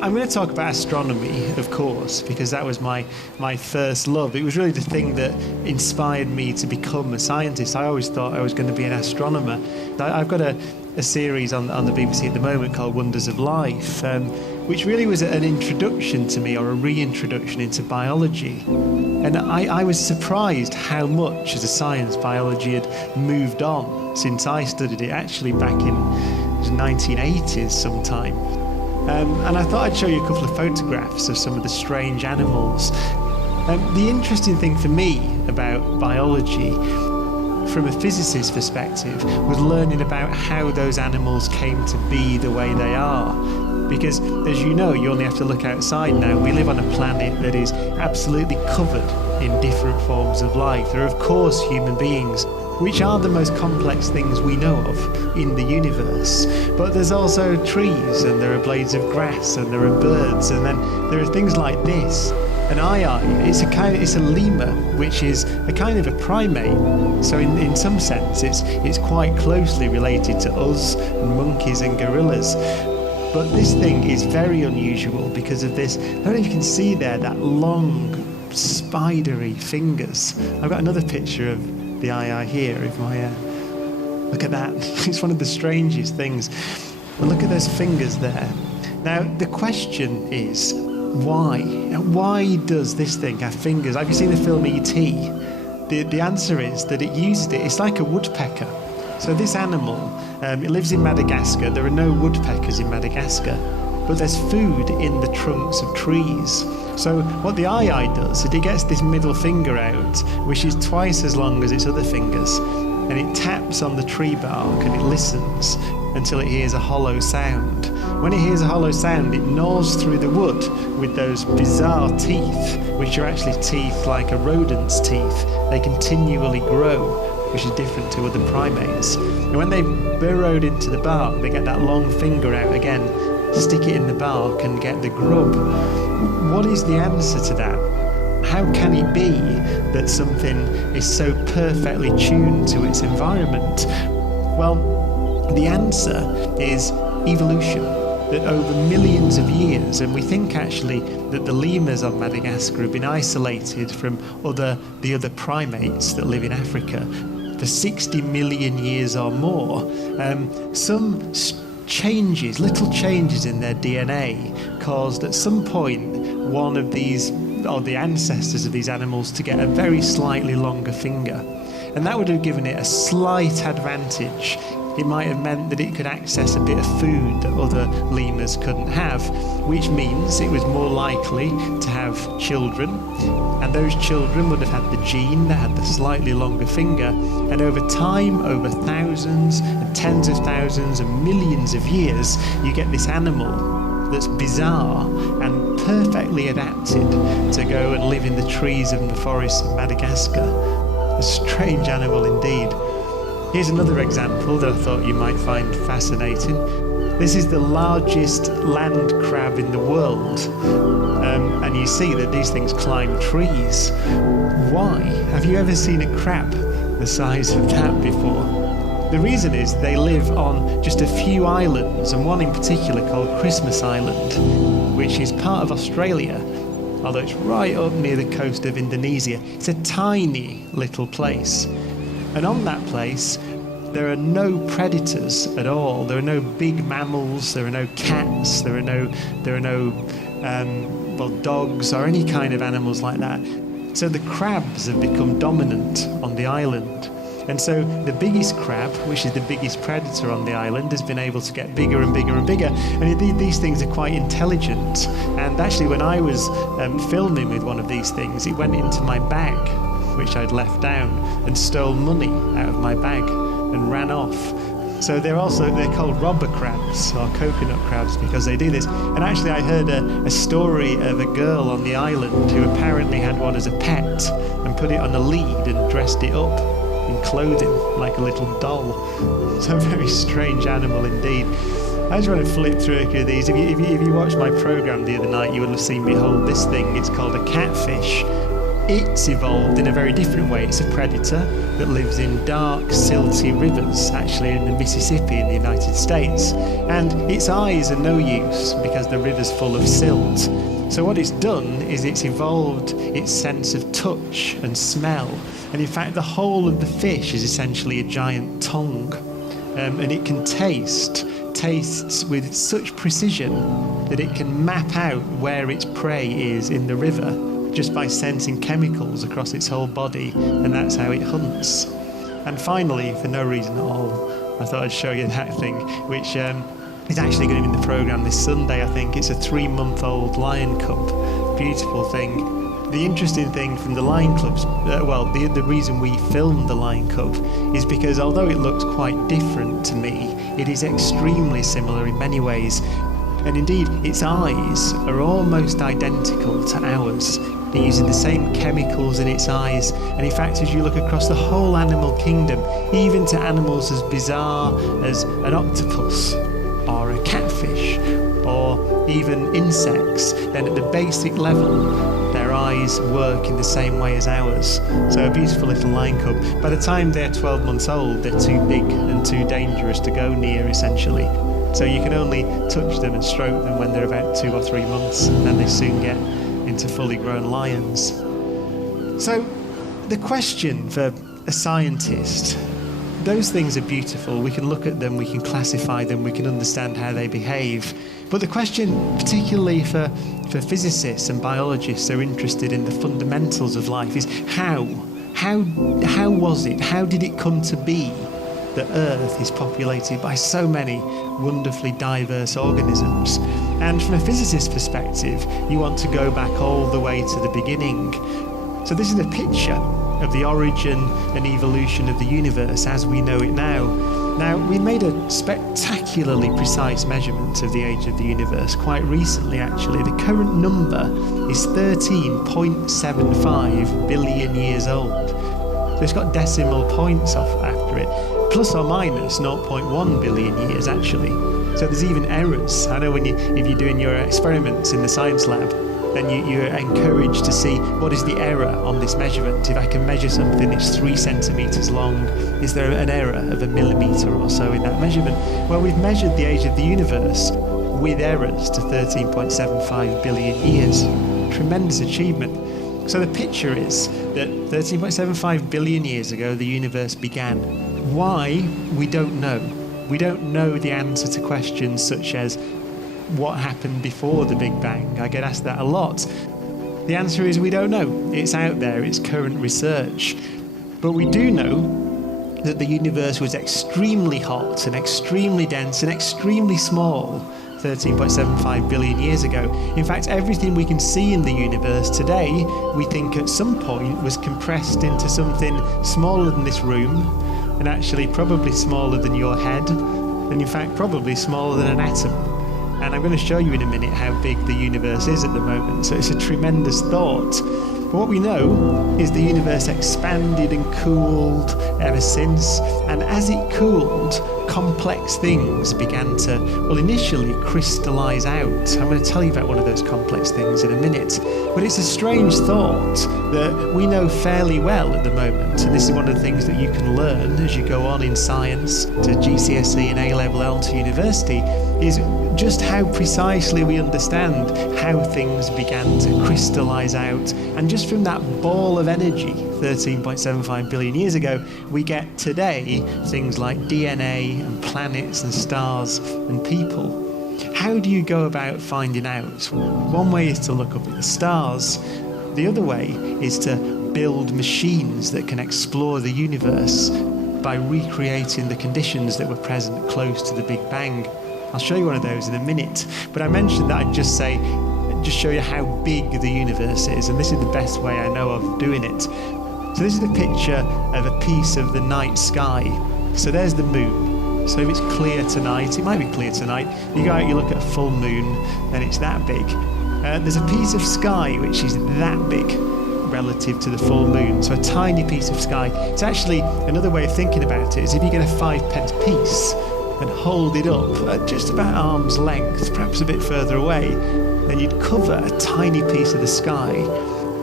I'm going to talk about astronomy, of course, because that was my first love. It was really the thing that inspired me to become a scientist. I always thought I was going to be an astronomer. I've got a series on the BBC at the moment called Wonders of Life, which really was an introduction to me, or a reintroduction into biology. And I was surprised how much as a science biology had moved on since I studied it, actually back in the 1980s sometime. And I thought I'd show you a couple of photographs of some of the strange animals. The interesting thing for me about biology, from a physicist's perspective, was learning about how those animals came to be the way they are. Because, as you know, you only have to look outside now. We live on a planet that is absolutely covered in different forms of life. There are, of course, human beings, which are the most complex things we know of in the universe. But there's also trees, and there are blades of grass, and there are birds, and then there are things like this. An it's a lemur, which is a kind of a primate. So in some sense, it's quite closely related to us, and monkeys and gorillas. But this thing is very unusual because of this. I don't know if you can see there, that long, spidery fingers. I've got another picture of the eye here. Look at that. It's one of the strangest things. But look at those fingers there. Now, the question is, why? Why does this thing have fingers? Have you seen the film E.T.? The answer is that it used it. It's like a woodpecker. So this animal, it lives in Madagascar. There are no woodpeckers in Madagascar, but there's food in the trunks of trees. So what the eye does is it gets this middle finger out, which is twice as long as its other fingers, and it taps on the tree bark and it listens until it hears a hollow sound. When it hears a hollow sound, it gnaws through the wood with those bizarre teeth, which are actually teeth like a rodent's teeth. They continually grow, which is different to other primates. And when they've burrowed into the bark, they get that long finger out again, stick it in the bark and get the grub. What is the answer to that? How can it be that something is so perfectly tuned to its environment? Well, the answer is evolution. That over millions of years, and we think actually that the lemurs on Madagascar have been isolated from the other primates that live in Africa for 60 million years or more. Some little changes in their DNA caused at some point one of these, or the ancestors of these animals, to get a very slightly longer finger. And that would have given it a slight advantage. It might have meant that it could access a bit of food that other lemurs couldn't have, which means it was more likely to have children, and those children would have had the gene that had the slightly longer finger, and over time, over thousands and tens of thousands and millions of years, you get this animal that's bizarre and perfectly adapted to go and live in the trees and the forests of Madagascar. A strange animal indeed. Here's another example that I thought you might find fascinating. This is the largest land crab in the world. And you see that these things climb trees. Why? Have you ever seen a crab the size of that before? The reason is they live on just a few islands, and one in particular called Christmas Island, which is part of Australia, although it's right up near the coast of Indonesia. It's a tiny little place. And on that place, there are no predators at all. There are no big mammals. There are no cats. There are no dogs or any kind of animals like that. So the crabs have become dominant on the island. And so the biggest crab, which is the biggest predator on the island, has been able to get bigger and bigger and bigger. And these things are quite intelligent. And actually, when I was filming with one of these things, it went into my bag, which I'd left down, and stole money out of my bag and ran off. So they're called robber crabs or coconut crabs because they do this. And actually I heard a story of a girl on the island who apparently had one as a pet and put it on a lead and dressed it up in clothing like a little doll. So a very strange animal indeed. I just want to flip through a few of these. If you watched my program the other night, you will have seen me hold this thing. It's called a catfish. it's evolved in a very different way. It's a predator that lives in dark, silty rivers, actually in the Mississippi in the United States. And its eyes are no use because the river's full of silt. So what it's done is it's evolved its sense of touch and smell. And in fact, the whole of the fish is essentially a giant tongue. And it can tastes with such precision that it can map out where its prey is in the river just by sensing chemicals across its whole body, and that's how it hunts. And finally, for no reason at all, I thought I'd show you that thing, which is actually going to be in the programme this Sunday, I think. It's a 3-month-old lion cub. Beautiful thing. The interesting thing from the lion cubs, the reason we filmed the lion cub is because although it looks quite different to me, it is extremely similar in many ways. And indeed, its eyes are almost identical to ours. It uses the same chemicals in its eyes. And in fact, as you look across the whole animal kingdom, even to animals as bizarre as an octopus or a catfish or even insects, then at the basic level, their eyes work in the same way as ours. So a beautiful little lion cub. By the time they're 12 months old, they're too big and too dangerous to go near, essentially. So you can only touch them and stroke them when they're about 2 or 3 months, and then they soon get into fully grown lions. So the question for a scientist, those things are beautiful. We can look at them, we can classify them, we can understand how they behave. But the question, particularly for physicists and biologists who are interested in the fundamentals of life, is how? How was it? How did it come to be that Earth is populated by so many wonderfully diverse organisms? And from a physicist's perspective, you want to go back all the way to the beginning. So this is a picture of the origin and evolution of the universe as we know it now. Now, we made a spectacularly precise measurement of the age of the universe quite recently, actually. The current number is 13.75 billion years old. So it's got decimal points off after it, plus or minus 0.1 billion years, actually. So there's even errors. I know if you're doing your experiments in the science lab, then you're encouraged to see what is the error on this measurement. If I can measure something, it's 3 centimetres long, is there an error of 1 millimetre or so in that measurement? Well, we've measured the age of the universe with errors to 13.75 billion years. Tremendous achievement. So the picture is that 13.75 billion years ago, the universe began. Why? We don't know. We don't know the answer to questions such as, what happened before the Big Bang? I get asked that a lot. The answer is we don't know. It's out there, it's current research. But we do know that the universe was extremely hot and extremely dense and extremely small 13.75 billion years ago. In fact, everything we can see in the universe today, we think at some point was compressed into something smaller than this room, and actually probably smaller than your head, and in fact probably smaller than an atom. And I'm going to show you in a minute how big the universe is at the moment. So it's a tremendous thought. But what we know is the universe expanded and cooled ever since. And as it cooled, complex things began to, initially crystallize out. I'm going to tell you about one of those complex things in a minute. But it's a strange thought that we know fairly well at the moment. And this is one of the things that you can learn as you go on in science to GCSE and A-level on to university, is just how precisely we understand how things began to crystallize out. And just from that ball of energy 13.75 billion years ago, we get today things like DNA and planets and stars and people. How do you go about finding out? One way is to look up at the stars. The other way is to build machines that can explore the universe by recreating the conditions that were present close to the Big Bang. I'll show you one of those in a minute, but I mentioned that I'd just show you how big the universe is, and this is the best way I know of doing it. So this is a picture of a piece of the night sky. So there's the moon. So if it's clear tonight, it might be clear tonight, you go out, you look at a full moon, and it's that big. There's a piece of sky which is that big relative to the full moon, so a tiny piece of sky. It's actually, another way of thinking about it is if you get a 5-pence piece and hold it up at just about arm's length, perhaps a bit further away, then you'd cover a tiny piece of the sky.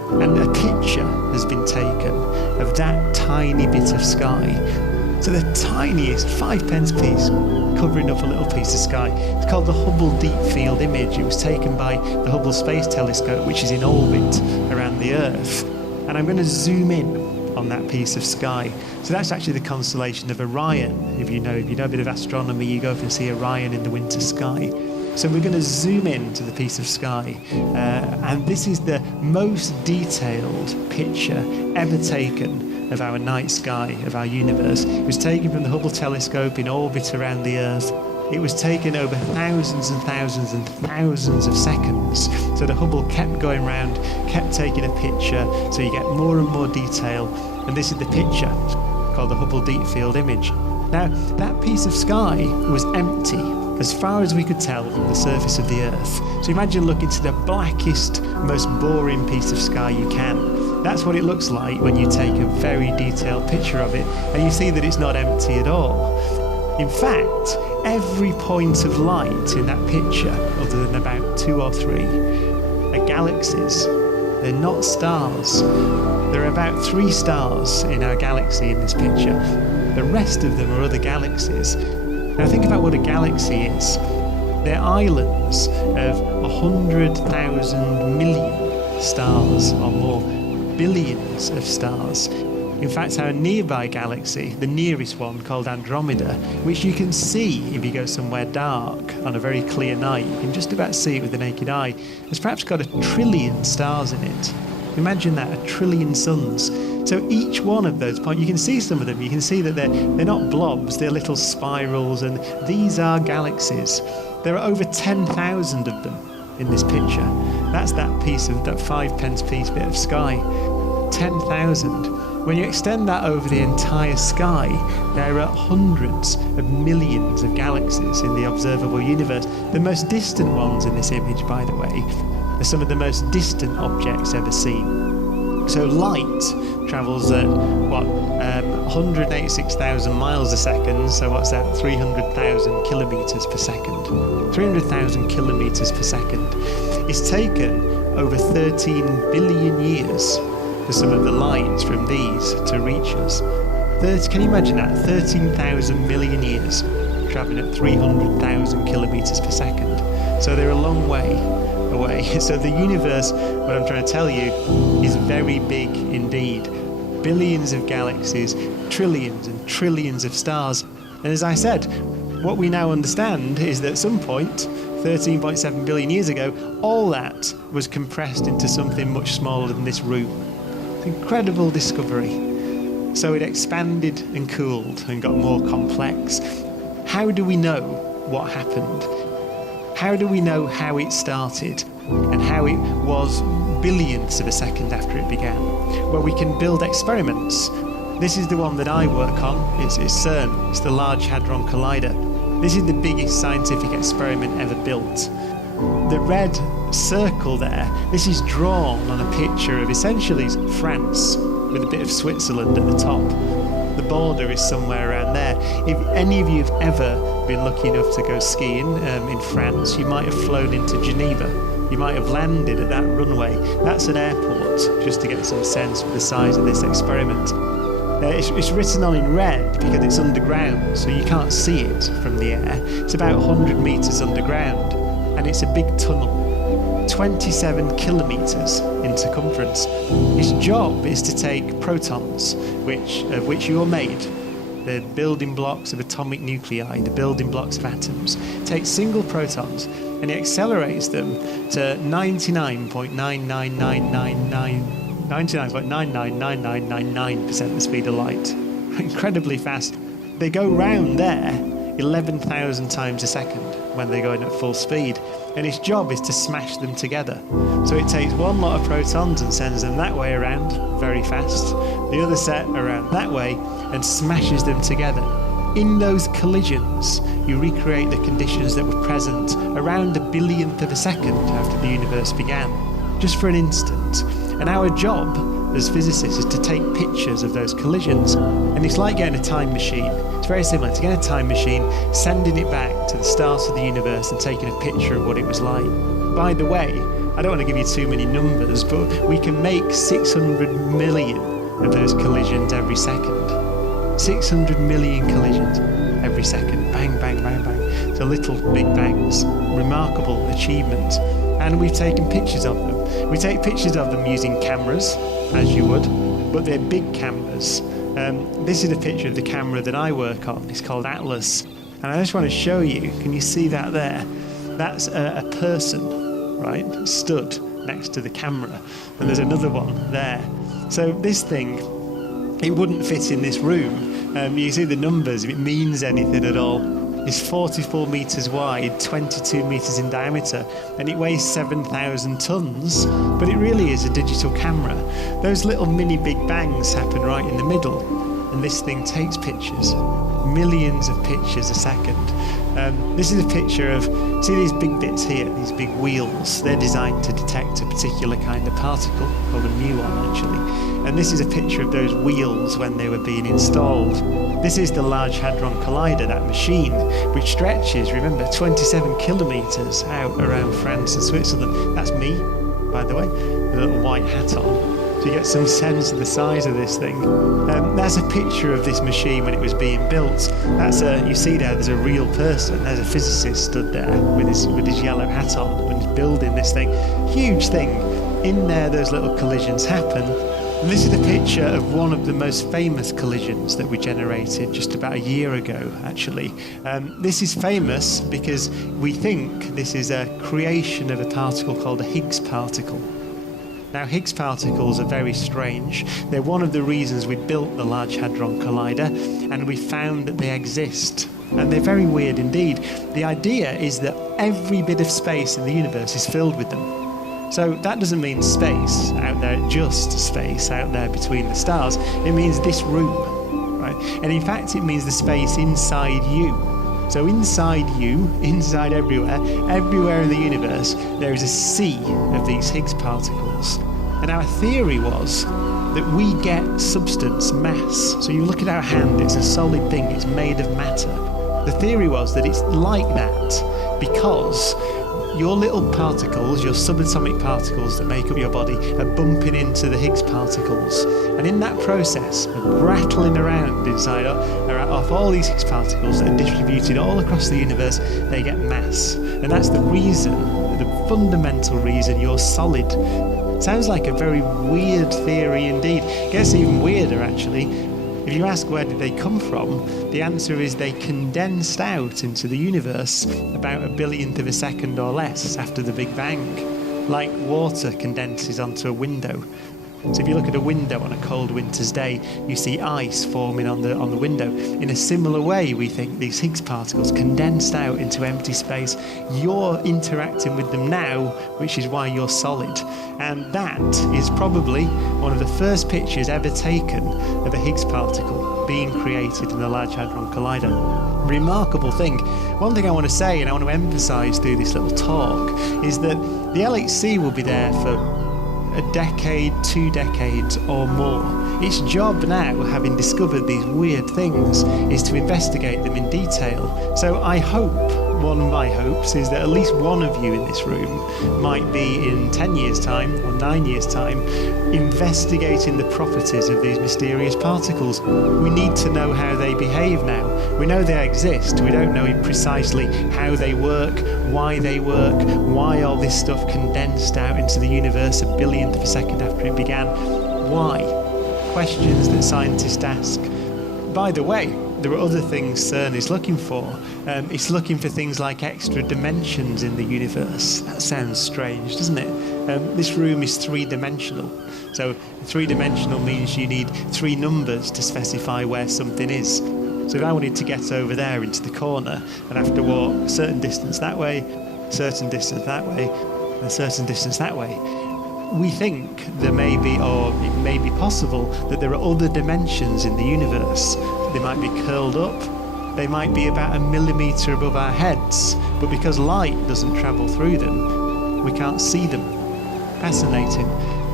And a picture has been taken of that tiny bit of sky. So the tiniest 5-pence piece covering up a little piece of sky. It's called the Hubble Deep Field Image. It was taken by the Hubble Space Telescope, which is in orbit around the Earth. And I'm going to zoom in on that piece of sky. So that's actually the constellation of Orion. If you know a bit of astronomy, you go up and see Orion in the winter sky. So we're going to zoom in to the piece of sky, and this is the most detailed picture ever taken of our night sky, of our universe. It was taken from the Hubble telescope in orbit around the Earth. It was taken over thousands and thousands and thousands of seconds. So the Hubble kept going round, kept taking a picture, so you get more and more detail. And this is the picture called the Hubble Deep Field Image. Now, that piece of sky was empty, as far as we could tell from the surface of the Earth. So imagine looking to the blackest, most boring piece of sky you can. That's what it looks like when you take a very detailed picture of it, and you see that it's not empty at all. In fact, every point of light in that picture, other than about 2 or 3, are galaxies. They're not stars. There are about 3 stars in our galaxy in this picture. The rest of them are other galaxies. Now think about what a galaxy is. They're islands of 100,000 million stars or more, billions of stars. In fact, our nearby galaxy, the nearest one called Andromeda, which you can see if you go somewhere dark on a very clear night, you can just about see it with the naked eye, has perhaps got 1 trillion stars in it. Imagine that, 1 trillion suns. So each one of those points, you can see some of them, you can see that they're not blobs, they're little spirals, and these are galaxies. There are over 10,000 of them in this picture. That's that 5-pence piece bit of sky. 10,000. When you extend that over the entire sky, there are hundreds of millions of galaxies in the observable universe. The most distant ones in this image, by the way, are some of the most distant objects ever seen. So light travels at, 186,000 miles a second, so what's that, 300,000 kilometres per second. 300,000 kilometres per second. It's taken over 13 billion years for some of the light from these to reach us. Can you imagine that? 13,000 million years travelling at 300,000 kilometres per second. So they're a long way away. So the universe, what I'm trying to tell you, is very big indeed. Billions of galaxies, trillions and trillions of stars. And as I said, what we now understand is that at some point, 13.7 billion years ago, all that was compressed into something much smaller than this room. Incredible discovery. So it expanded and cooled and got more complex. How do we know what happened? How do we know how it started and how it was billionths of a second after it began? Well, we can build experiments. This is the one that I work on. It's CERN. It's the Large Hadron Collider. This is the biggest scientific experiment ever built. The red circle there, this is drawn on a picture of essentially France with a bit of Switzerland at the top. The border is somewhere around there. If any of you have ever been lucky enough to go skiing in France, you might have flown into Geneva. You might have landed at that runway. That's an airport, just to get some sense of the size of this experiment. It's written on in red because it's underground, so you can't see it from the air. It's about 100 metres underground, and it's a big tunnel, 27 kilometres in circumference. Its job is to take protons, of which you're made, the building blocks of atomic nuclei, the building blocks of atoms, takes single protons and it accelerates them to 99.999999% the speed of light. Incredibly fast. They go round there 11,000 times a second when they're going at full speed, and its job is to smash them together. So it takes one lot of protons and sends them that way around very fast, the other set around that way, and smashes them together. In those collisions, you recreate the conditions that were present around 1 billionth of a second after the universe began, just for an instant. And our job as physicists is to take pictures of those collisions. And it's like getting a time machine. It's very similar to getting a time machine, sending it back to the start of the universe and taking a picture of what it was like. By the way, I don't want to give you too many numbers, but we can make 600 million of those collisions every second. 600 million collisions every second. Bang, bang, bang, bang. So little big bangs. Remarkable achievement. And we've taken pictures of them. We take pictures of them using cameras, as you would, but they're big cameras. This is a picture of the camera that I work on. It's called Atlas. And I just want to show you, can you see that there? That's a person, right, stood next to the camera. And there's another one there. So this thing, it wouldn't fit in this room. You see the numbers, if it means anything at all. It's 44 metres wide, 22 metres in diameter, and it weighs 7,000 tonnes. But it really is a digital camera. Those little mini Big Bangs happen right in the middle, and this thing takes pictures. Millions of pictures a second. This is a picture of, see these big bits here, these big wheels? They're designed to detect a particular kind of particle, called a muon actually. And this is a picture of those wheels when they were being installed. This is the Large Hadron Collider, that machine, which stretches, remember, 27 kilometres out around France and Switzerland. That's me, by the way, with a little white hat on. So you get some sense of the size of this thing. That's a picture of this machine when it was being built. You see there's a real person. There's a physicist stood there with his yellow hat on and he's building this thing. Huge thing. In there, those little collisions happen. And this is a picture of one of the most famous collisions that we generated just about a year ago, actually. This is famous because we think this is a creation of a particle called a Higgs particle. Now, Higgs particles are very strange. They're one of the reasons we built the Large Hadron Collider, and we found that they exist. And they're very weird indeed. The idea is that every bit of space in the universe is filled with them. So that doesn't mean space out there, just space out there between the stars. It means this room, right? And in fact, it means the space inside you. So inside you, inside everywhere in the universe, there is a sea of these Higgs particles. And our theory was that we get substance, mass. So you look at our hand, it's a solid thing, it's made of matter. The theory was that it's like that because your little particles, your subatomic particles that make up your body, are bumping into the Higgs particles. And in that process of rattling around inside of all these Higgs particles that are distributed all across the universe, they get mass. And that's the reason, the fundamental reason you're solid. Sounds like a very weird theory indeed. It gets even weirder actually. If you ask where did they come from, the answer is they condensed out into the universe about a billionth of a second or less after the Big Bang, like water condenses onto a window. So if you look at a window on a cold winter's day, you see ice forming on the window. In a similar way, we think these Higgs particles condensed out into empty space. You're interacting with them now, which is why you're solid. And that is probably one of the first pictures ever taken of a Higgs particle being created in the Large Hadron Collider. Remarkable thing. One thing I want to say, and I want to emphasise through this little talk, is that the LHC will be there for a decade, 2 decades or more. Its job now, having discovered these weird things, is to investigate them in detail. So I hope, one of my hopes is that at least one of you in this room might be in 10 years' time or 9 years' time investigating the properties of these mysterious particles. We need to know how they behave now. We know they exist. We don't know precisely how they work, why all this stuff condensed out into the universe a billionth of a second after it began. Why? Questions that scientists ask. By the way, there are other things CERN is looking for. It's looking for things like extra dimensions in the universe. That sounds strange, doesn't it? This room is 3-dimensional. So 3-dimensional means you need 3 numbers to specify where something is. So if I wanted to get over there into the corner, I'd have to walk a certain distance that way, a certain distance that way, and a certain distance that way. We think there may be, or it may be possible, that there are other dimensions in the universe. They might be curled up, they might be about a millimetre above our heads, but because light doesn't travel through them, we can't see them. Fascinating.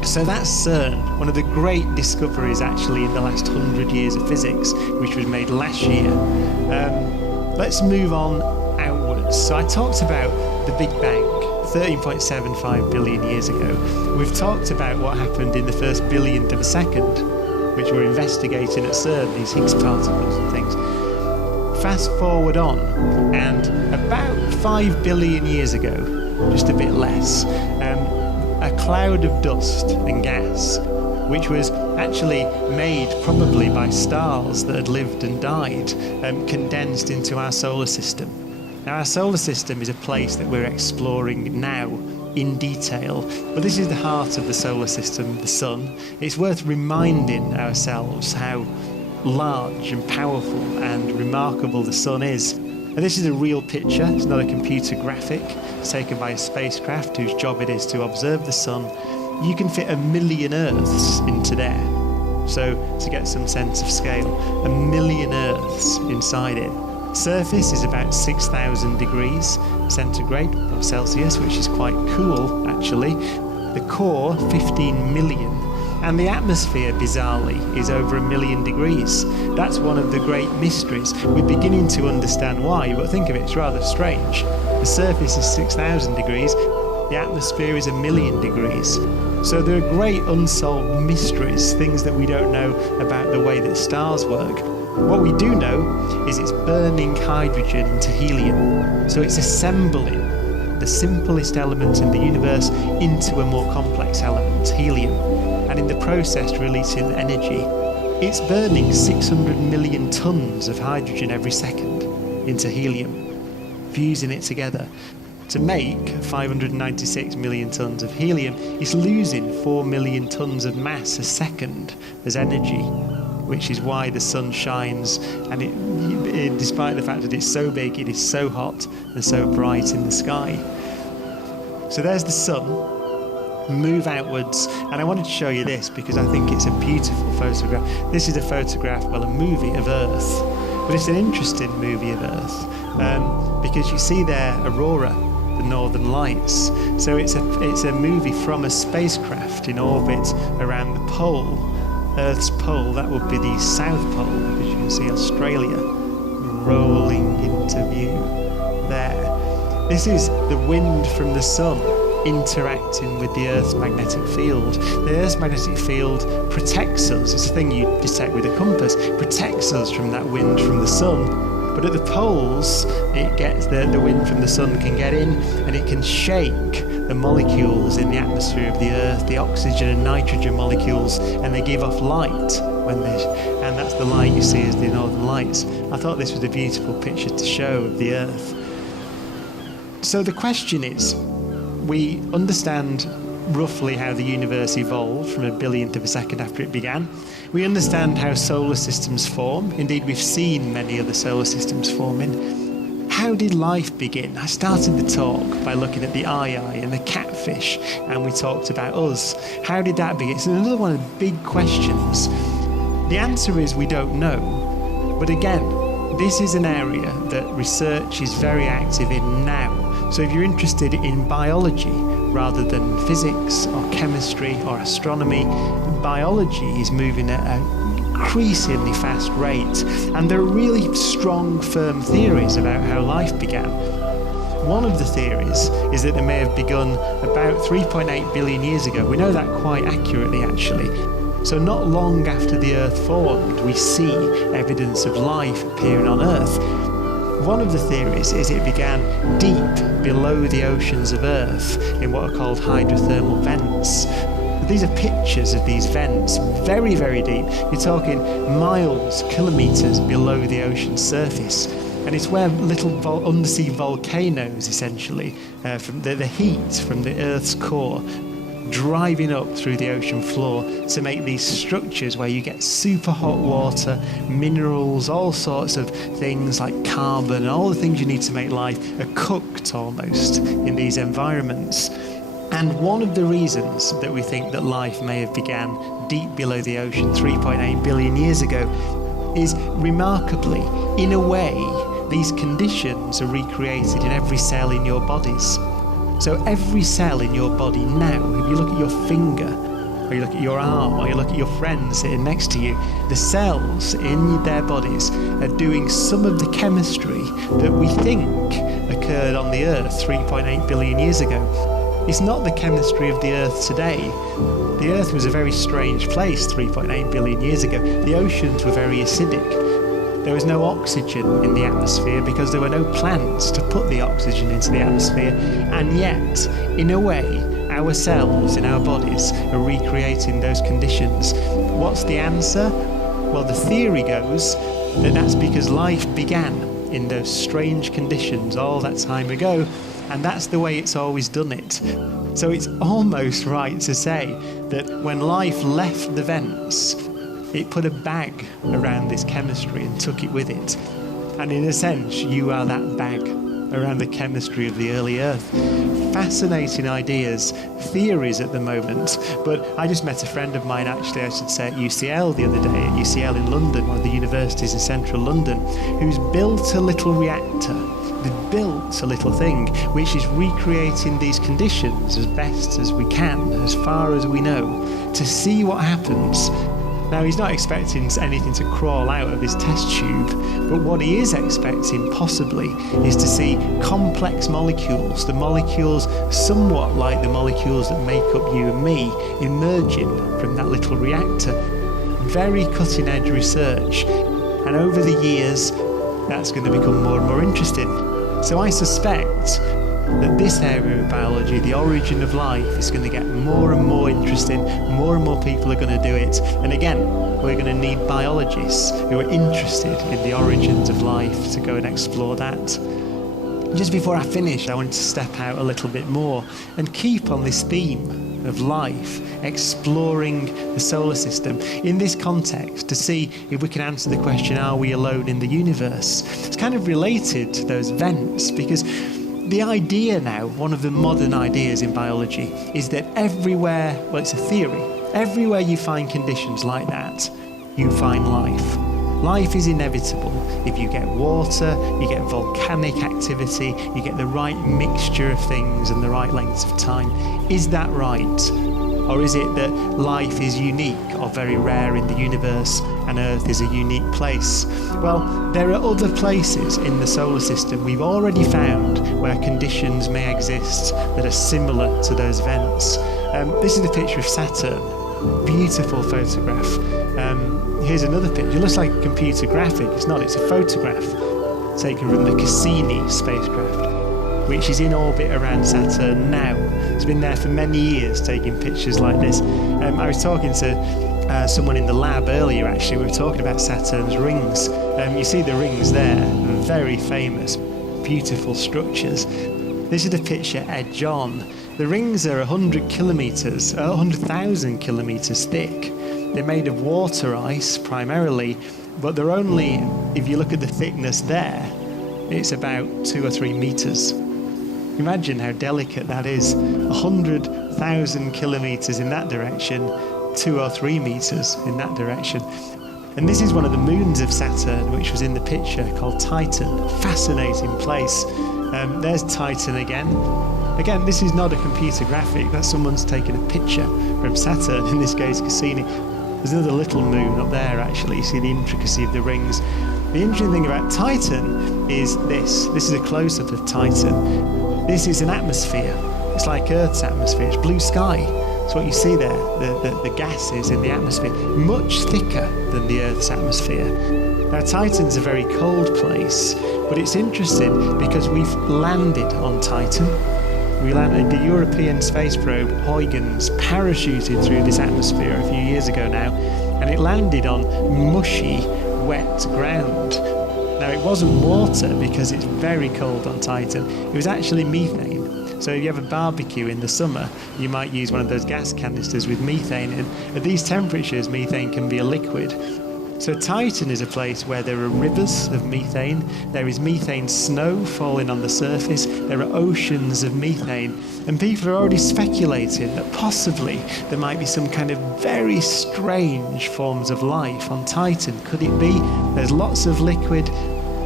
So that's CERN, one of the great discoveries actually in the last 100 years of physics, which was made last year. Let's move on outwards. So I talked about the Big Bang 13.75 billion years ago. We've talked about what happened in the first billionth of a second, which we're investigating at CERN, these Higgs particles and things. Fast forward on, and about 5 billion years ago, just a bit less, a cloud of dust and gas, which was actually made probably by stars that had lived and died, condensed into our solar system. Now, our solar system is a place that we're exploring now in detail, but this is the heart of the solar system, the sun. It's worth reminding ourselves how large and powerful and remarkable the sun is. And this is a real picture, it's not a computer graphic. It's taken by a spacecraft whose job it is to observe the sun. You can fit 1 million Earths into there. So, to get some sense of scale, 1 million Earths inside it. Surface is about 6,000 degrees centigrade or Celsius, which is quite cool actually. The core, 15 million. And the atmosphere, bizarrely, is over 1 million degrees. That's one of the great mysteries. We're beginning to understand why, but think of it, it's rather strange. The surface is 6,000 degrees, the atmosphere is 1 million degrees. So there are great unsolved mysteries, things that we don't know about the way that stars work. What we do know is it's burning hydrogen into helium. So it's assembling the simplest element in the universe into a more complex element, helium. And in the process releasing energy. It's burning 600 million tons of hydrogen every second into helium, fusing it together. To make 596 million tons of helium, it's losing 4 million tons of mass a second as energy, which is why the sun shines, and despite the fact that it's so big, it is so hot and so bright in the sky. So there's the sun. Move outwards, and I wanted to show you this because I think it's a beautiful photograph. This is a photograph, a movie of Earth, but it's an interesting movie of Earth because you see there Aurora, the Northern Lights. So it's a movie from a spacecraft in orbit around the pole, Earth's pole. That would be the South Pole, because you can see Australia rolling into view there. This is the wind from the sun interacting with the Earth's magnetic field. The Earth's magnetic field protects us. It's a thing you detect with a compass. Protects us from that wind from the sun. But at the poles, it gets the wind from the sun can get in, and it can shake the molecules in the atmosphere of the Earth, the oxygen and nitrogen molecules, and they give off light and that's the light you see as the Northern Lights. I thought this was a beautiful picture to show of the Earth. So the question is, we understand roughly how the universe evolved from 1 billionth of a second after it began. We understand how solar systems form. Indeed, we've seen many other solar systems forming. How did life begin? I started the talk by looking at the eye and the catfish, and we talked about us. How did that begin? It's another one of the big questions. The answer is we don't know. But again, this is an area that research is very active in now. So if you're interested in biology rather than physics or chemistry or astronomy, biology is moving at an increasingly fast rate, and there are really strong, firm theories about how life began. One of the theories is that it may have begun about 3.8 billion years ago. We know that quite accurately, actually. So not long after the Earth formed, we see evidence of life appearing on Earth. One of the theories is it began deep below the oceans of Earth in what are called hydrothermal vents. These are pictures of these vents, very, very deep. You're talking miles, kilometres below the ocean surface. And it's where little undersea volcanoes, essentially, from the heat from the Earth's core, driving up through the ocean floor to make these structures where you get super hot water, minerals, all sorts of things like carbon, all the things you need to make life are cooked almost in these environments. And one of the reasons that we think that life may have began deep below the ocean 3.8 billion years ago is, remarkably, in a way, these conditions are recreated in every cell in your bodies. So every cell in your body now, if you look at your finger, or you look at your arm, or you look at your friend sitting next to you, the cells in their bodies are doing some of the chemistry that we think occurred on the Earth 3.8 billion years ago. It's not the chemistry of the Earth today. The Earth was a very strange place 3.8 billion years ago. The oceans were very acidic. There was no oxygen in the atmosphere because there were no plants to put the oxygen into the atmosphere. And yet, in a way, our cells in our bodies are recreating those conditions. What's the answer? Well, the theory goes that that's because life began in those strange conditions all that time ago, and that's the way it's always done it. So it's almost right to say that when life left the vents, it put a bag around this chemistry and took it with it. And in a sense, you are that bag around the chemistry of the early Earth. Fascinating ideas, theories at the moment, but I just met a friend of mine, actually, I should say, at UCL the other day, at UCL in London, one of the universities in central London, who's built a little reactor. They've built a little thing which is recreating these conditions as best as we can, as far as we know, to see what happens. Now, he's not expecting anything to crawl out of his test tube, but what he is expecting, possibly, is to see complex molecules, the molecules somewhat like the molecules that make up you and me, emerging from that little reactor. Very cutting-edge research, and over the years, that's going to become more and more interesting. So I suspect that this area of biology, the origin of life, is going to get more and more interesting. More and more people are going to do it. And again, we're going to need biologists who are interested in the origins of life to go and explore that. Just before I finish, I want to step out a little bit more and keep on this theme of life, exploring the solar system in this context to see if we can answer the question, are we alone in the universe? It's kind of related to those events, because the idea now, one of the modern ideas in biology, is that everywhere, well, it's a theory, everywhere you find conditions like that, you find life. Life is inevitable. If you get water, you get volcanic activity, you get the right mixture of things and the right lengths of time. Is that right? Or is it that life is unique or very rare in the universe and Earth is a unique place? Well, there are other places in the solar system we've already found where conditions may exist that are similar to those events. This is a picture of Saturn. Beautiful photograph. Here's another picture. It looks like a computer graphic. It's not, it's a photograph taken from the Cassini spacecraft, which is in orbit around Saturn now. It's been there for many years taking pictures like this. I was talking to someone in the lab earlier, actually. We were talking about Saturn's rings. You see the rings there, very famous, beautiful structures. This is a picture edge on. The rings are 100,000 kilometres thick. They're made of water ice primarily, but they're only, if you look at the thickness there, it's about 2 or 3 meters. Imagine how delicate that is. 100,000 kilometers in that direction, 2 or 3 meters in that direction. And this is one of the moons of Saturn, which was in the picture, called Titan. Fascinating place. There's Titan again. Again, this is not a computer graphic. That's someone's taken a picture from Saturn, in this case Cassini. There's another little moon up there, actually. You see the intricacy of the rings. The interesting thing about Titan is this. This is a close-up of Titan. This is an atmosphere. It's like Earth's atmosphere. It's blue sky. It's what you see there, the gases in the atmosphere. Much thicker than the Earth's atmosphere. Now, Titan's a very cold place, but it's interesting because we've landed on Titan. We landed, the European space probe Huygens parachuted through this atmosphere a few years ago now, and it landed on mushy, wet ground. Now, it wasn't water because it's very cold on Titan. It was actually methane. So if you have a barbecue in the summer, you might use one of those gas canisters with methane in. At these temperatures, methane can be a liquid. So Titan is a place where there are rivers of methane, there is methane snow falling on the surface, there are oceans of methane, and people are already speculating that possibly there might be some kind of very strange forms of life on Titan. Could it be? There's lots of liquid,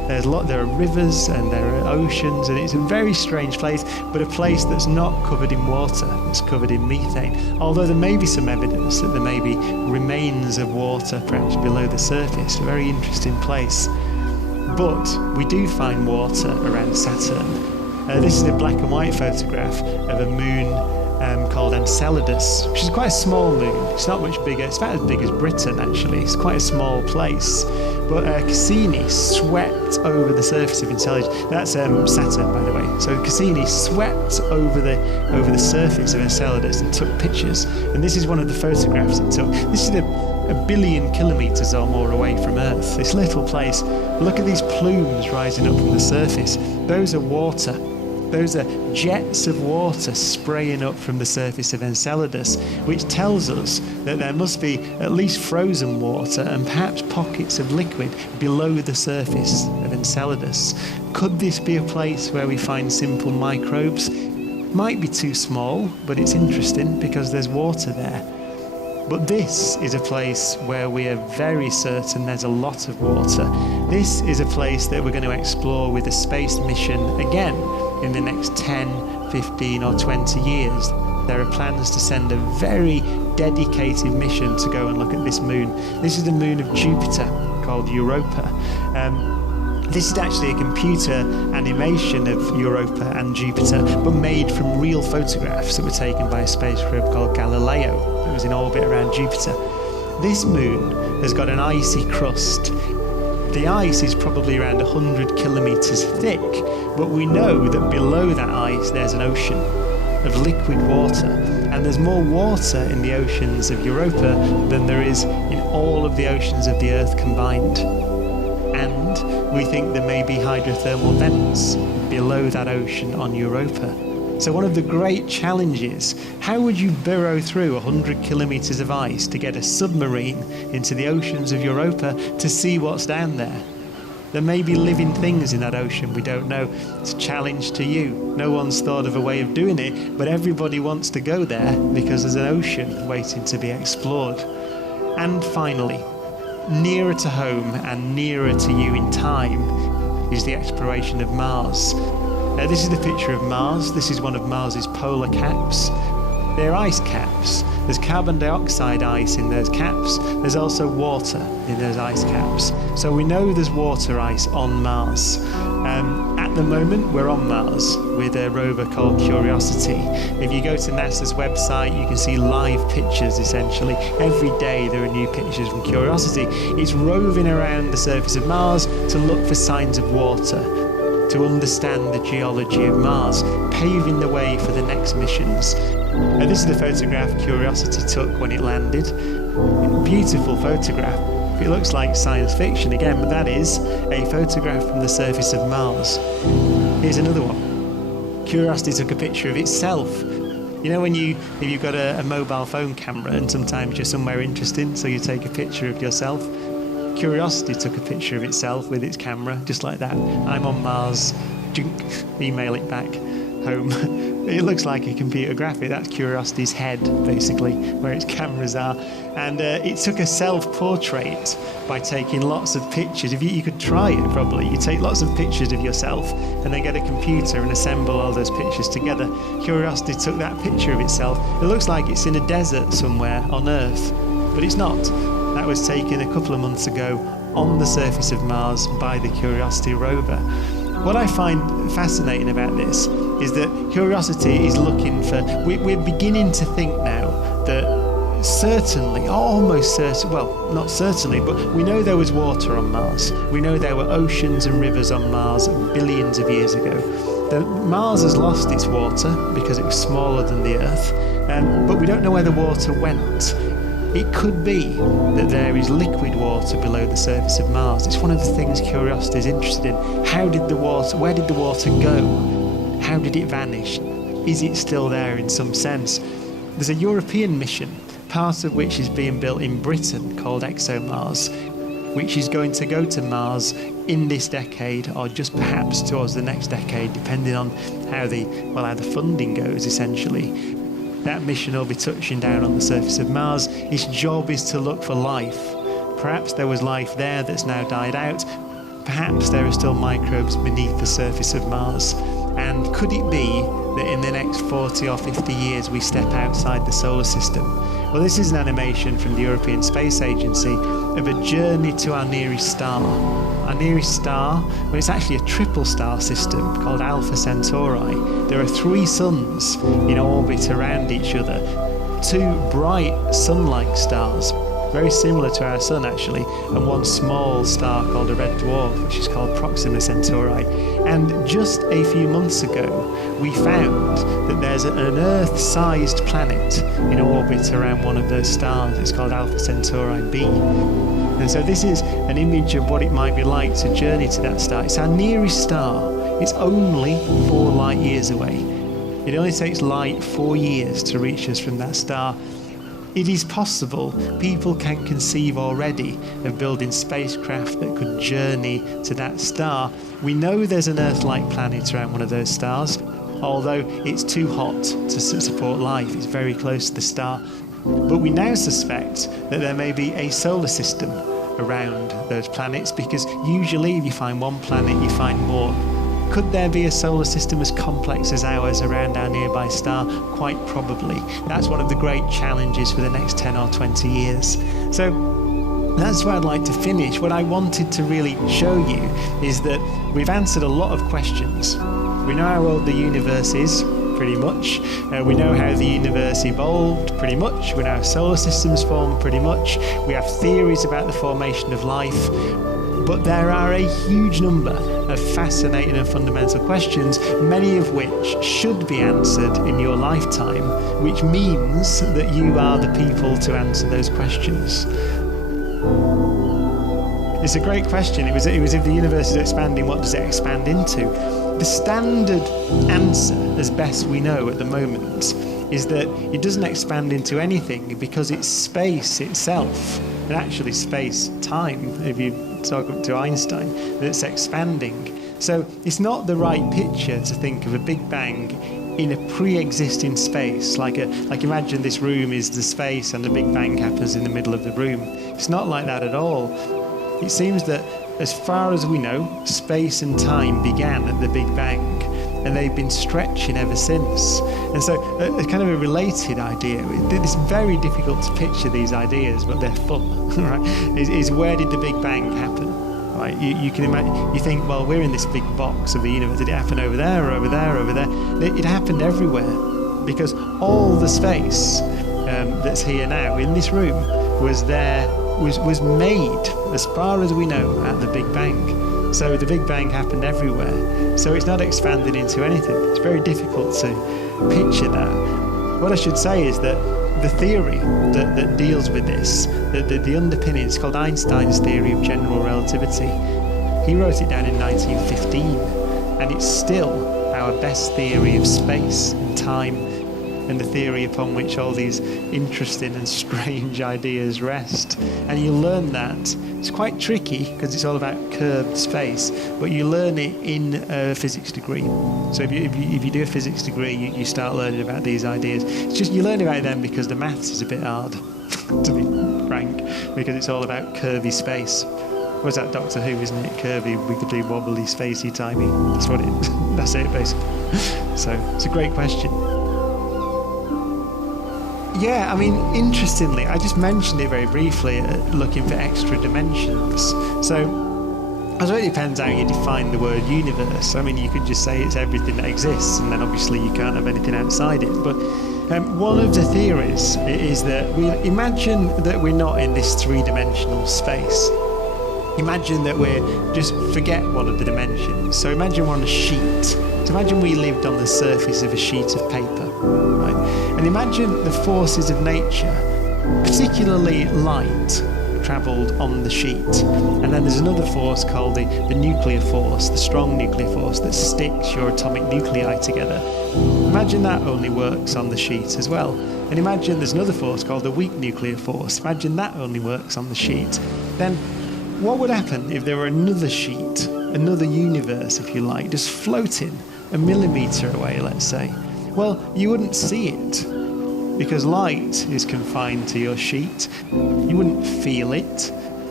There are rivers and there are oceans, and it's a very strange place, but a place that's not covered in water, it's covered in methane. Although there may be some evidence that there may be remains of water perhaps below the surface. A very interesting place. But we do find water around Saturn. This is a black and white photograph of a moon called Enceladus, which is quite a small moon. It's not much bigger. It's about as big as Britain, actually. It's quite a small place. But Cassini swept over the surface of Enceladus. That's Saturn, by the way. So Cassini swept over the surface of Enceladus and took pictures. And this is one of the photographs it took. This is a billion kilometres or more away from Earth. This little place. Look at these plumes rising up from the surface. Those are water. Those are jets of water spraying up from the surface of Enceladus, which tells us that there must be at least frozen water and perhaps pockets of liquid below the surface of Enceladus. Could this be a place where we find simple microbes? Might be too small, but it's interesting because there's water there. But this is a place where we are very certain there's a lot of water. This is a place that we're going to explore with a space mission again in the next 10, 15 or 20 years. There are plans to send a very dedicated mission to go and look at this moon. This is the moon of Jupiter called Europa. This is actually a computer animation of Europa and Jupiter, but made from real photographs that were taken by a space probe called Galileo that was in orbit around Jupiter. This moon has got an icy crust. The ice is probably around 100 kilometres thick, but we know that below that ice there's an ocean of liquid water, and there's more water in the oceans of Europa than there is in all of the oceans of the Earth combined. And we think there may be hydrothermal vents below that ocean on Europa. So one of the great challenges, how would you burrow through 100 kilometres of ice to get a submarine into the oceans of Europa to see what's down there? There may be living things in that ocean, we don't know. It's a challenge to you. No one's thought of a way of doing it, but everybody wants to go there because there's an ocean waiting to be explored. And finally, nearer to home and nearer to you in time is the exploration of Mars. This is the picture of Mars. This is one of Mars's polar caps. They're ice caps. There's carbon dioxide ice in those caps. There's also water in those ice caps. So we know there's water ice on Mars. At the moment, we're on Mars with a rover called Curiosity. If you go to NASA's website, you can see live pictures, essentially. Every day there are new pictures from Curiosity. It's roving around the surface of Mars to look for signs of water, to understand the geology of Mars, paving the way for the next missions. This is the photograph Curiosity took when it landed. Beautiful photograph. It looks like science fiction again, but that is a photograph from the surface of Mars. Here's another one. Curiosity took a picture of itself. You know when if you've got a mobile phone camera and sometimes you're somewhere interesting, so you take a picture of yourself? Curiosity took a picture of itself with its camera, just like that. I'm on Mars, email it back home. It looks like a computer graphic. That's Curiosity's head, basically, where its cameras are. And it took a self-portrait by taking lots of pictures. If you could try it, probably. You take lots of pictures of yourself and then get a computer and assemble all those pictures together. Curiosity took that picture of itself. It looks like it's in a desert somewhere on Earth, but it's not. That was taken a couple of months ago on the surface of Mars by the Curiosity rover. What I find fascinating about this is that Curiosity is looking for... We're beginning to think now that certainly, almost certain, well, not certainly, but we know there was water on Mars. We know there were oceans and rivers on Mars billions of years ago. Mars has lost its water because it was smaller than the Earth, but we don't know where the water went. It could be that there is liquid water below the surface of Mars. It's one of the things Curiosity is interested in. Where did the water go? How did it vanish? Is it still there in some sense? There's a European mission, part of which is being built in Britain called ExoMars, which is going to go to Mars in this decade or just perhaps towards the next decade, depending on how the funding goes, essentially. That mission will be touching down on the surface of Mars. Its job is to look for life. Perhaps there was life there that's now died out. perhaps there are still microbes beneath the surface of Mars. And could it be that in the next 40 or 50 years we step outside the solar system? Well, this is an animation from the European Space Agency of a journey to our nearest star. Our nearest star, well, it's actually a triple star system called Alpha Centauri. There are 3 suns in orbit around each other, 2 bright sun-like stars, very similar to our sun actually, and 1 small star called a red dwarf, which is called Proxima Centauri. And just a few months ago, we found that there's an Earth-sized planet in orbit around one of those stars. It's called Alpha Centauri b. And so this is an image of what it might be like to journey to that star. It's our nearest star. It's only 4 light years away. It only takes light 4 years to reach us from that star. It is possible people can conceive already of building spacecraft that could journey to that star. We know there's an Earth-like planet around one of those stars, although it's too hot to support life. It's very close to the star. But we now suspect that there may be a solar system around those planets, because usually if you find one planet, you find more. Could there be a solar system as complex as ours around our nearby star? Quite probably. That's one of the great challenges for the next 10 or 20 years. So that's where I'd like to finish. What I wanted to really show you is that we've answered a lot of questions. We know how old the universe is, pretty much. We know how the universe evolved, pretty much. We know how solar systems formed, pretty much. We have theories about the formation of life. But there are a huge number of fascinating and fundamental questions, many of which should be answered in your lifetime, which means that you are the people to answer those questions. It's a great question. It was if the universe is expanding, what does it expand into? The standard answer, as best we know at the moment, is that it doesn't expand into anything because it's space itself, and actually space-time, if you talk up to Einstein, that's expanding. So it's not the right picture to think of a Big Bang in a pre-existing space, like imagine this room is the space and the Big Bang happens in the middle of the room. It's not like that at all. It seems that as far as we know, space and time began at the Big Bang, and they've been stretching ever since. And so a kind of a related idea, it's very difficult to picture these ideas, but they're fun, right? Is where did the Big Bang happen? Right? You can imagine, you think, well, we're in this big box of the universe. Did it happen over there, or over there, or over there? It happened everywhere, because all the space that's here now in this room was made, as far as we know, at the Big Bang. So the Big Bang happened everywhere. So it's not expanded into anything. It's very difficult to picture that. What I should say is that the theory that deals with this, the underpinning, it's called Einstein's theory of general relativity. He wrote it down in 1915, and it's still our best theory of space and time, and the theory upon which all these interesting and strange ideas rest. And you learn that. It's quite tricky because it's all about curved space, but you learn it in a physics degree. So if you do a physics degree, you start learning about these ideas. It's just you learn about them because the maths is a bit hard, to be frank, because it's all about curvy space. Was that Doctor Who, isn't it? Curvy, wiggly, wobbly, spacey, timey. That's it, basically. So it's a great question. Yeah, I mean, interestingly, I just mentioned it very briefly, looking for extra dimensions. So, I suppose it depends how you define the word universe. I mean, you could just say it's everything that exists, and then obviously you can't have anything outside it. But one of the theories is that we imagine that we're not in this three-dimensional space. Imagine that forget one of the dimensions. So imagine we're on a sheet. So imagine we lived on the surface of a sheet of paper, right? And imagine the forces of nature, particularly light, travelled on the sheet. And then there's another force called the nuclear force, the strong nuclear force that sticks your atomic nuclei together. Imagine that only works on the sheet as well. And imagine there's another force called the weak nuclear force. Imagine that only works on the sheet. Then what would happen if there were another sheet, another universe, if you like, just floating a millimetre away, let's say? Well, you wouldn't see it because light is confined to your sheet. You wouldn't feel it.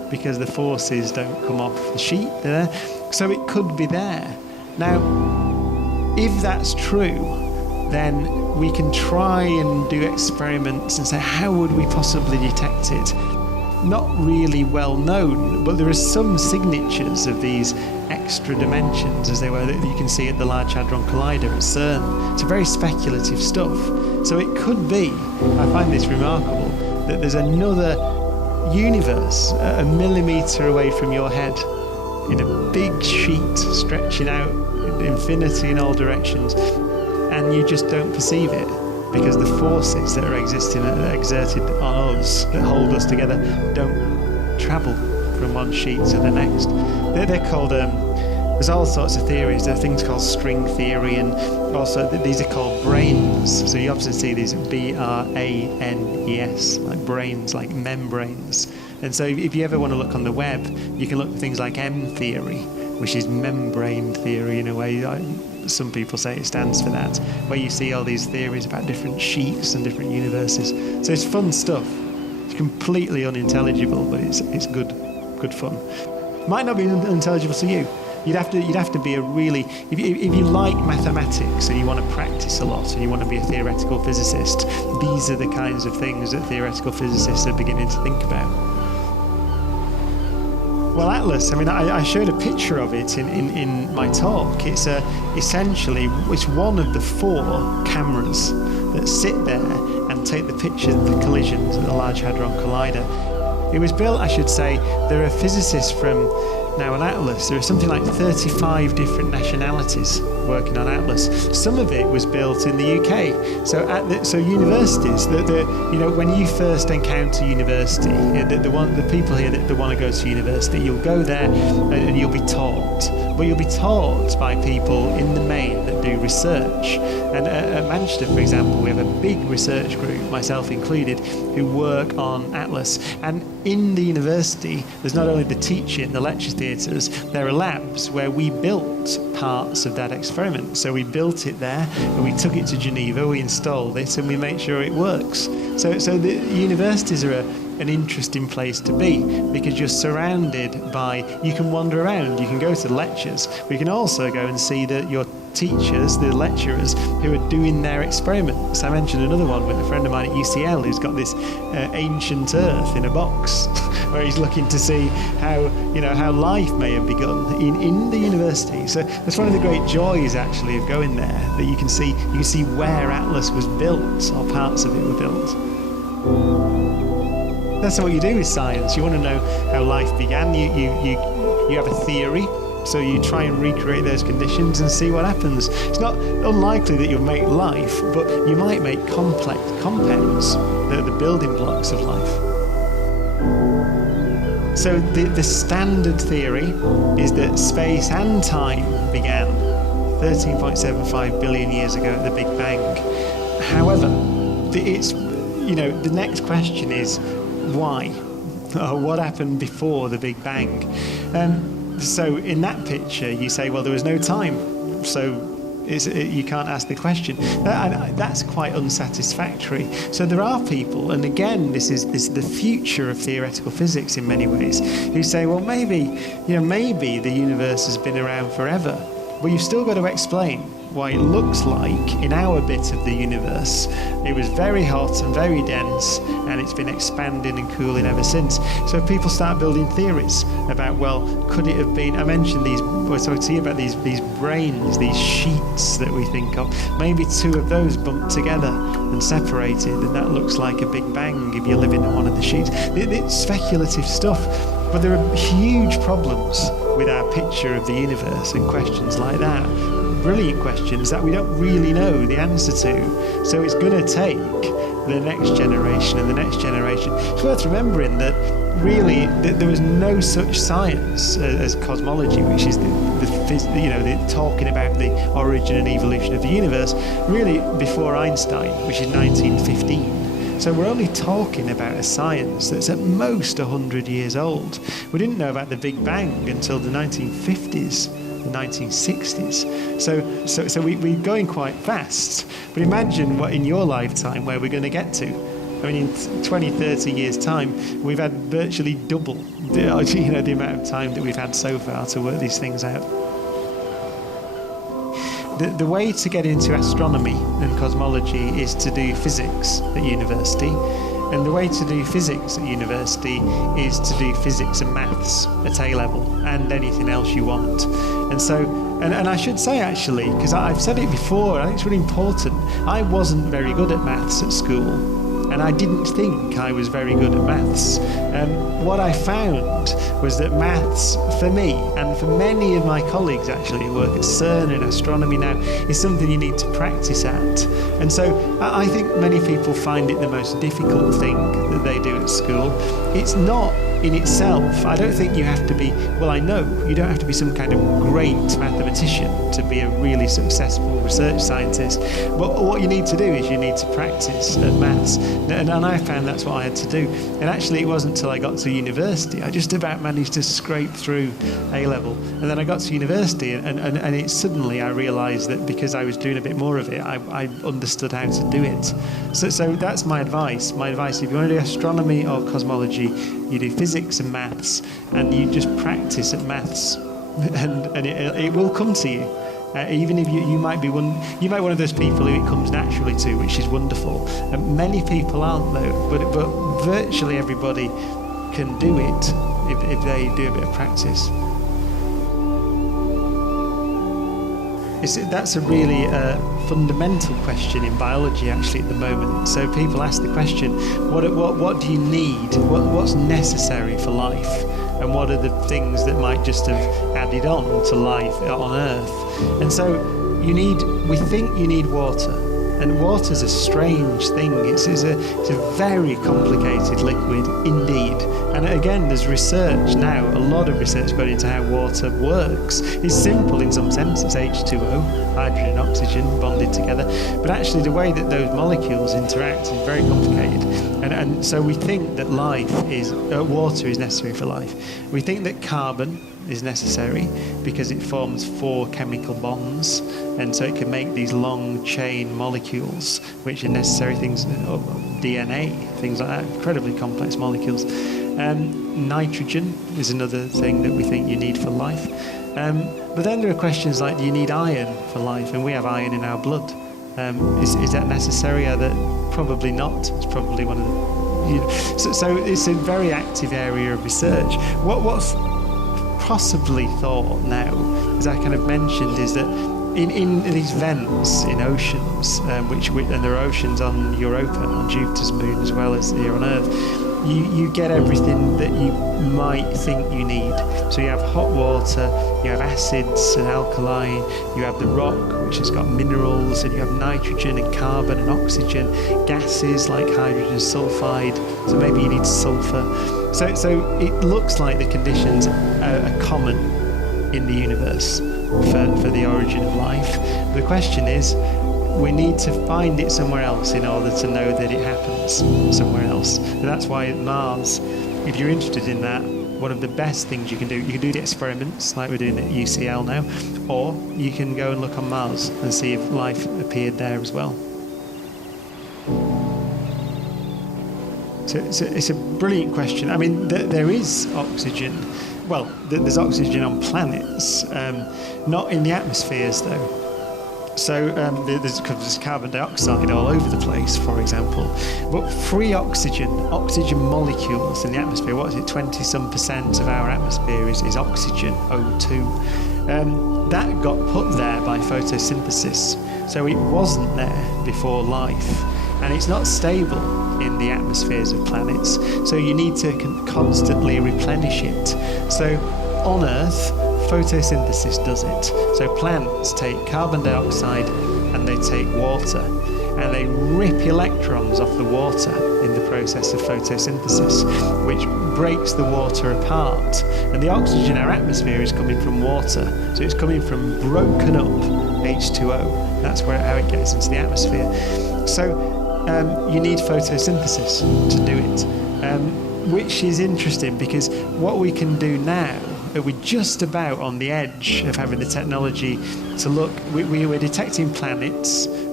because the forces don't come off the sheet there. So it could be there. Now, if that's true, then we can try and do experiments and say, how would we possibly detect it? Not really well known, but there are some signatures of these extra dimensions, as they were, that you can see at the Large Hadron Collider at CERN. It's very speculative stuff. So it could be, I find this remarkable, that there's another universe a millimetre away from your head, in a big sheet stretching out infinity in all directions, and you just don't perceive it because the forces that are exerted on us, that hold us together, don't travel from one sheet to the next. They're called, there's all sorts of theories. There are things called string theory, and also these are called branes. So you often see these branes, like brains, like membranes. And so if you ever want to look on the web, you can look for things like M theory, which is membrane theory in a way. Some people say it stands for that, where you see all these theories about different sheets and different universes. So it's fun stuff. It's completely unintelligible, but it's good fun. Might not be unintelligible to you. You'd have to be a really, if you like mathematics and you want to practice a lot and you want to be a theoretical physicist, these are the kinds of things that theoretical physicists are beginning to think about. Well, Atlas, I mean, I showed a picture of it in my talk. It's essentially one of the 4 cameras that sit there and take the pictures of the collisions at the Large Hadron Collider. It was built, I should say, there are physicists from, now on Atlas, there are something like 35 different nationalities working on Atlas. Some of it was built in the UK. So universities, when you first encounter university, the people here that want to go to university, you'll go there and you'll be taught. But you'll be taught by people in the main that do research. And at Manchester, for example, we have a big research group, myself included, who work on Atlas. And in the university, there's not only the teaching, the lecture theatres, there are labs where we built parts of that experiment. So we built it there, and we took it to Geneva, we installed it, and we make sure it works. So the universities are an interesting place to be, because you're surrounded by, you can wander around, you can go to lectures, but you can also go and see your teachers, the lecturers, who are doing their experiments. I mentioned another one with a friend of mine at UCL who's got this ancient Earth in a box, where he's looking to see how life may have begun in the university. So that's one of the great joys, actually, of going there, that you can see where Atlas was built, or parts of it were built. That's what you do with science. You want to know how life began. You have a theory, so you try and recreate those conditions and see what happens. It's not unlikely that you'll make life, but you might make complex compounds that are the building blocks of life. So the standard theory is that space and time began 13.75 billion years ago at the Big Bang. However, the next question is, why? What happened before the Big Bang? So in that picture, you say, well, there was no time, so you can't ask the question. That's quite unsatisfactory. So there are people, and again, this is the future of theoretical physics in many ways, who say, well, maybe the universe has been around forever, but you've still got to explain why it looks like, in our bit of the universe, it was very hot and very dense, and it's been expanding and cooling ever since. So people start building theories about, well, could it have been, I mentioned these, we're talking to you about these brains, these sheets that we think of. Maybe 2 of those bumped together and separated, and that looks like a Big Bang if you're living on one of the sheets. It's speculative stuff, but there are huge problems with our picture of the universe and questions like that. Brilliant questions that we don't really know the answer to. So it's going to take the next generation and the next generation. It's worth remembering that really there was no such science as cosmology, which is the talking about the origin and evolution of the universe, really before Einstein, which is 1915. So we're only talking about a science that's at most 100 years old. We didn't know about the Big Bang until the 1950s. The 1960s. So we're going quite fast. But imagine what in your lifetime where we're going to get to. I mean, in 20, 30 years' time, we've had virtually double the amount of time that we've had so far to work these things out. The way to get into astronomy and cosmology is to do physics at university. And the way to do physics at university is to do physics and maths at A-level and anything else you want. And so, and I should say actually, because I've said it before, I think it's really important, I wasn't very good at maths at school. And I didn't think I was very good at maths. What I found was that maths, for me, and for many of my colleagues actually who work at CERN and astronomy now, is something you need to practice at. And so I think many people find it the most difficult thing that they do at school. It's not in itself. I don't think you have to be, well, I know you don't have to be some kind of great mathematician to be a really successful research scientist. But what you need to do is you need to practice at maths. And I found that's what I had to do. And actually, it wasn't until I got to university, I just about managed to scrape through A-level. And then I got to university, and it suddenly I realised that because I was doing a bit more of it, I understood how to do it. So that's my advice. My advice, if you want to do astronomy or cosmology, you do physics and maths, and you just practice at maths, and it will come to you. Even if you might be one of those people who it comes naturally to, which is wonderful. Many people aren't though, but virtually everybody can do it if they do a bit of practice. That's a really fundamental question in biology actually at the moment. So people ask the question, what do you need? What's necessary for life? And what are the things that might just have added on to life on Earth? And so we think you need water. And water's a strange thing. It's a very complicated liquid indeed. And again, there's research now, a lot of research going into how water works. It's simple in some sense. It's H2O, hydrogen and oxygen bonded together. But actually the way that those molecules interact is very complicated. And so we think that water is necessary for life. We think that carbon is necessary because it forms 4 chemical bonds, and so it can make these long chain molecules, which are necessary things, DNA, things like that, incredibly complex molecules. Nitrogen is another thing that we think you need for life. But then there are questions like, do you need iron for life? And we have iron in our blood. Is that necessary? Probably not. It's probably one of the... So it's a very active area of research. What's possibly thought now, as I kind of mentioned, is that in these vents in oceans, and there are oceans on Europa, on Jupiter's moon, as well as here on Earth, you get everything that you might think you need. So you have hot water, you have acids and alkali, you have the rock, which has got minerals, and you have nitrogen and carbon and oxygen, gases like hydrogen sulfide, so maybe you need sulfur. So it looks like the conditions are common in the universe for the origin of life. The question is, we need to find it somewhere else in order to know that it happens somewhere else. And that's why at Mars, if you're interested in that, one of the best things you can do the experiments like we're doing at UCL now, or you can go and look on Mars and see if life appeared there as well. So it's a brilliant question. I mean, there is oxygen. Well, there's oxygen on planets, not in the atmospheres though. So there's carbon dioxide all over the place, for example. But free oxygen molecules in the atmosphere, what is it, 20-some% of our atmosphere is oxygen, O2. That got put there by photosynthesis. So it wasn't there before life. And it's not stable in the atmospheres of planets. So you need to constantly replenish it. So on Earth, photosynthesis does it. So plants take carbon dioxide and they take water, and they rip electrons off the water in the process of photosynthesis, which breaks the water apart. And the oxygen in our atmosphere is coming from water, so it's coming from broken up H2O. That's how it gets into the atmosphere. So you need photosynthesis to do it, which is interesting because what we can do now, we're just about on the edge of having the technology to look. We're detecting planets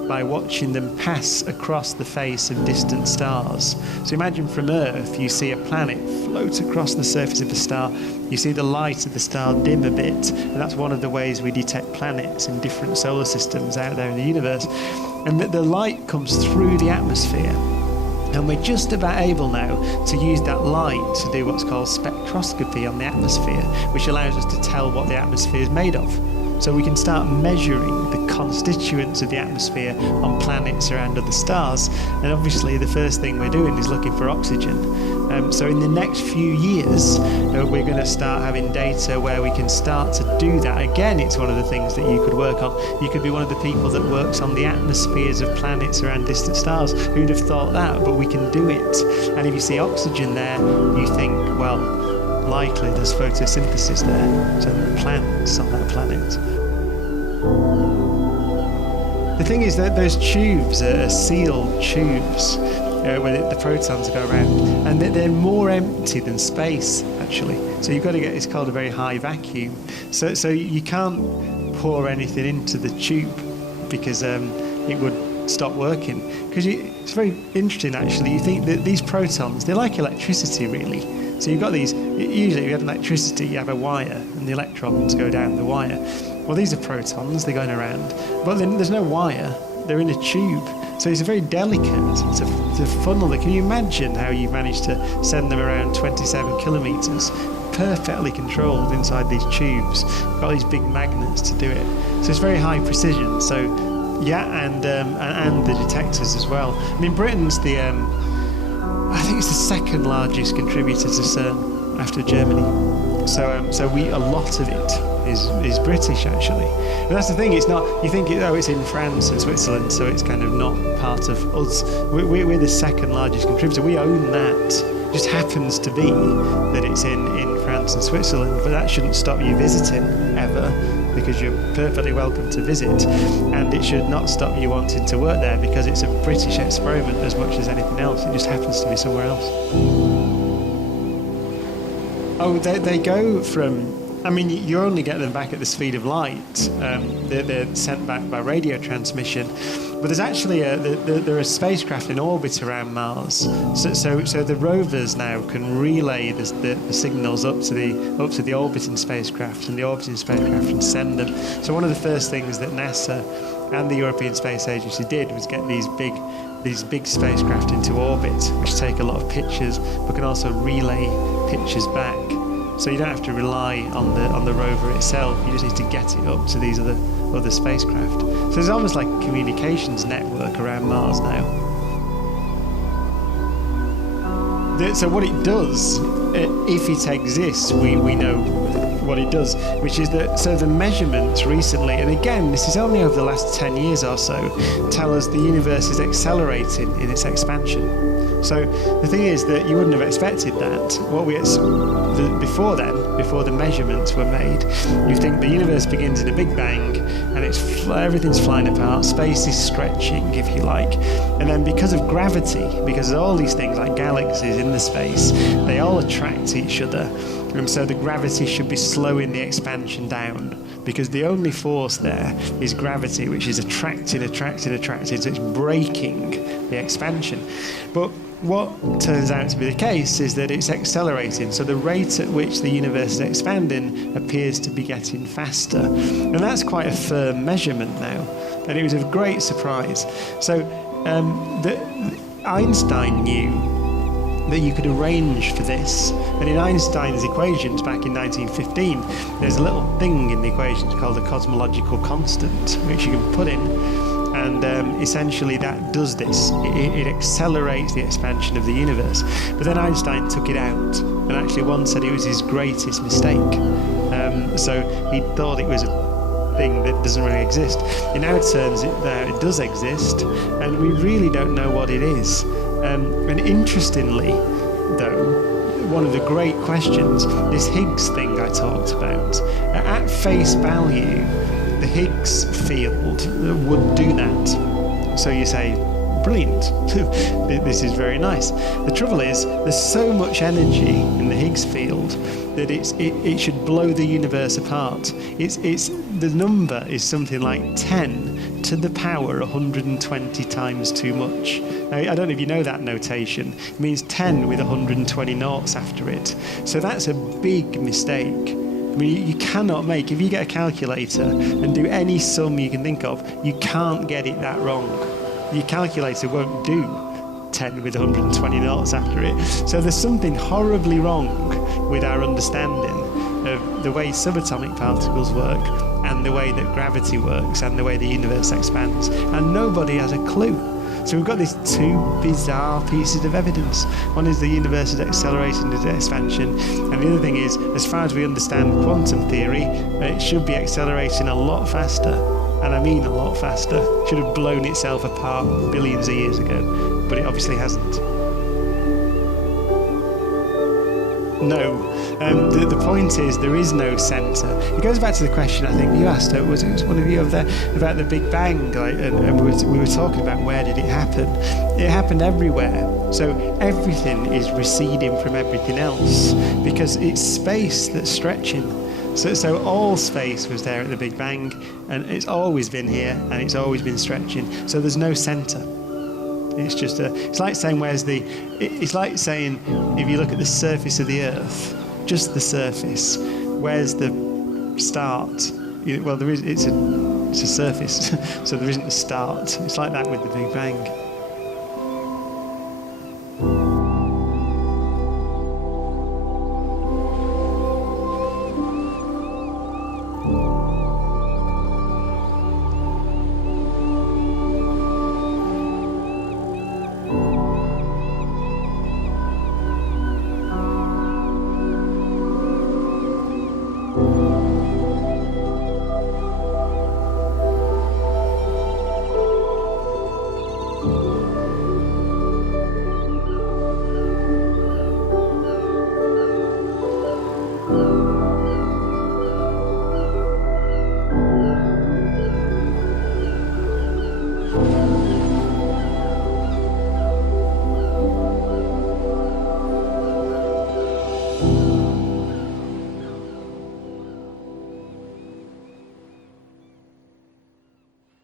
by watching them pass across the face of distant stars. So imagine from Earth, you see a planet float across the surface of the star. You see the light of the star dim a bit, and that's one of the ways we detect planets in different solar systems out there in the universe. And the light comes through the atmosphere. And we're just about able now to use that light to do what's called spectroscopy on the atmosphere, which allows us to tell what the atmosphere is made of. So we can start measuring the constituents of the atmosphere on planets around other stars. And obviously the first thing we're doing is looking for oxygen. So in the next few years, we're going to start having data where we can start to do that. Again, it's one of the things that you could work on. You could be one of the people that works on the atmospheres of planets around distant stars. Who'd have thought that? But we can do it. And if you see oxygen there, you think, well, likely there's photosynthesis there, so there are plants on that planet. The thing is that those tubes are sealed tubes where the protons go around, and they're more empty than space, actually. So you've got to get, it's called a very high vacuum. So you can't pour anything into the tube because it would stop working. Because it's very interesting, actually. You think that these protons, they're like electricity, really. So you've got these, usually if you have electricity, you have a wire, and the electrons go down the wire. Well, these are protons, they're going around, but then there's no wire, they're in a tube. So it's a very delicate, it's a funnel. Can you imagine how you've managed to send them around 27 kilometres, perfectly controlled inside these tubes? You've got these big magnets to do it. So it's very high precision. So yeah, and the detectors as well. I mean, Britain's I think it's the second largest contributor to CERN after Germany. So a lot of it is British, actually. But that's the thing, it's not, you think, it's in France and Switzerland, so it's kind of not part of us. We're the second largest contributor. We own that. It just happens to be that it's in France and Switzerland, but that shouldn't stop you visiting, ever, because you're perfectly welcome to visit. And it should not stop you wanting to work there, because it's a British experiment as much as anything else. It just happens to be somewhere else. Oh, they go from, I mean, you only get them back at the speed of light. They're sent back by radio transmission. But there's actually there are spacecraft in orbit around Mars. So the rovers now can relay the signals up to the orbiting spacecraft, and the orbiting spacecraft can send them. So one of the first things that NASA and the European Space Agency did was get these big spacecraft into orbit, which take a lot of pictures, but can also relay pictures back. So you don't have to rely on the rover itself. You just need to get it up to these other spacecraft. So there's almost like a communications network around Mars now. So what it does, if it exists, we know what it does, which is that, so the measurements recently, and again, this is only over the last 10 years or so, tell us the universe is accelerating in its expansion. So the thing is that you wouldn't have expected that. Before the measurements were made, you think the universe begins in a big bang, and everything's flying apart, space is stretching, if you like, and then because of gravity, because of all these things like galaxies in the space, they all attract each other, and so the gravity should be slowing the expansion down, because the only force there is gravity, which is attracting, so it's breaking the expansion. But what turns out to be the case is that it's accelerating, so the rate at which the universe is expanding appears to be getting faster. And that's quite a firm measurement now, and it was a great surprise. So Einstein knew that you could arrange for this, and in Einstein's equations back in 1915, there's a little thing in the equations called the cosmological constant, which you can put in, and essentially that does this. It accelerates the expansion of the universe. But then Einstein took it out, and actually once said it was his greatest mistake. So he thought it was a thing that doesn't really exist. In our terms, it does exist, and we really don't know what it is. And interestingly, though, one of the great questions, this Higgs thing I talked about, at face value, the Higgs field would do that. So you say, brilliant. This is very nice. The trouble is, there's so much energy in the Higgs field that it should blow the universe apart. The number is something like 10 to the power 120 times too much. Now, I don't know if you know that notation. It means 10 with 120 noughts after it. So that's a big mistake. I mean, you cannot make, if you get a calculator and do any sum you can think of, you can't get it that wrong. Your calculator won't do 10 with 120 noughts after it. So there's something horribly wrong with our understanding of the way subatomic particles work and the way that gravity works and the way the universe expands. And nobody has a clue. So we've got these two bizarre pieces of evidence. One is the universe is accelerating its expansion, and the other thing is, as far as we understand quantum theory, it should be accelerating a lot faster. And I mean a lot faster. It should have blown itself apart billions of years ago, but it obviously hasn't. No. The point is, there is no centre. It goes back to the question I think you asked, was it one of you over there, about the Big Bang, and we were talking about where did it happen. It happened everywhere. So everything is receding from everything else because it's space that's stretching. So all space was there at the Big Bang, and it's always been here, and it's always been stretching. So there's no centre. It's like saying it's like saying, if you look at the surface of the Earth, just the surface, where's the start? Well, it's a surface, so there isn't a start. It's like that with the Big Bang.